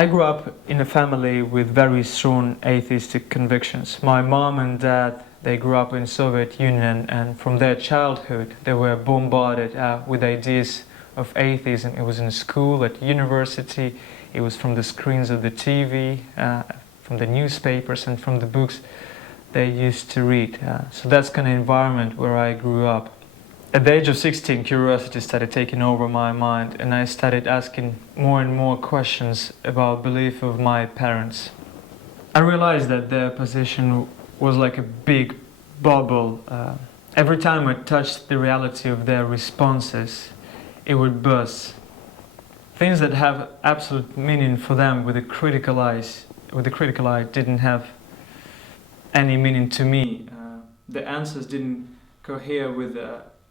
I grew up in a family with very strong atheistic convictions. My mom and dad, they grew up in Soviet Union, and from their childhood they were bombarded with ideas of atheism. It was in school, at university, it was from the screens of the TV, from the newspapers and from the books they used to read. So that's kind of environment where I grew up. At the age of 16, curiosity started taking over my mind, and I started asking more and more questions about belief of my parents. I realized that their position was like a big bubble. Every time I touched the reality of their responses, it would burst. Things that have absolute meaning for them with the critical eye didn't have any meaning to me. The answers didn't cohere with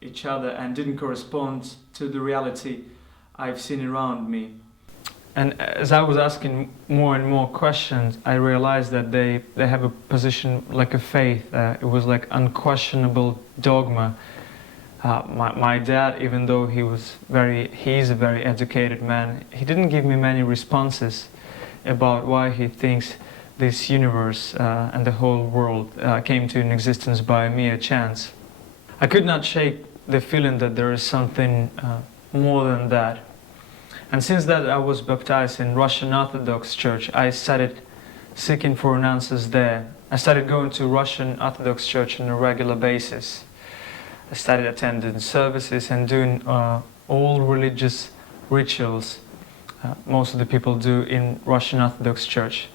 each other and didn't correspond to the reality I've seen around me. And as I was asking more and more questions, I realized that they have a position like a faith. It was like unquestionable dogma. My dad, even though he's a very educated man, he didn't give me many responses about why he thinks this universe and the whole world came to an existence by mere chance. I could not shake the feeling that there is something more than that. And since that I was baptized in Russian Orthodox Church, I started seeking for answers there. I started going to Russian Orthodox Church on a regular basis. I started attending services and doing all religious rituals most of the people do in Russian Orthodox Church.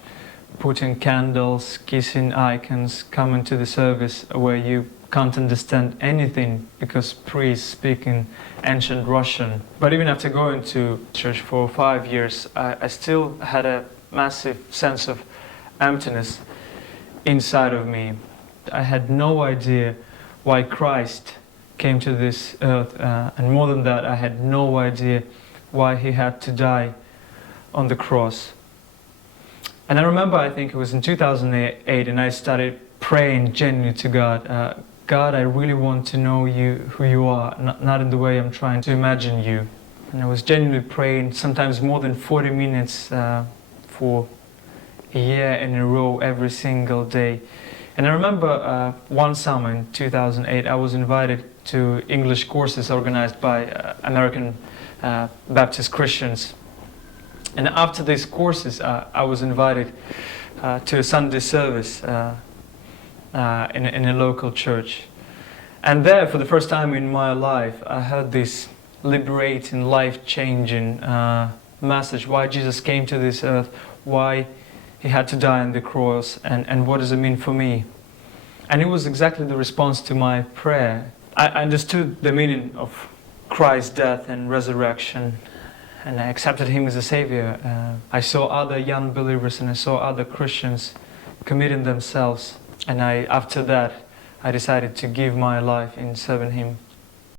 Putting candles, kissing icons, coming to the service where you can't understand anything because priests speak in ancient Russian. But even after going to church for 5 years, I still had a massive sense of emptiness inside of me. I had no idea why Christ came to this earth, and more than that, I had no idea why he had to die on the cross. And I remember, I think it was in 2008, and I started praying genuinely to God. God, I really want to know you, who you are, not in the way I'm trying to imagine you. And I was genuinely praying, sometimes more than 40 minutes for a year in a row, every single day. And I remember one summer in 2008, I was invited to English courses organized by American Baptist Christians. And after these courses, I was invited to a Sunday service in a local church. And there, for the first time in my life, I heard this liberating, life-changing message, why Jesus came to this earth, why he had to die on the cross, and what does it mean for me. And it was exactly the response to my prayer. I understood the meaning of Christ's death and resurrection, and I accepted him as a savior. I saw other young believers and I saw other Christians committing themselves. And after that, I decided to give my life in serving him.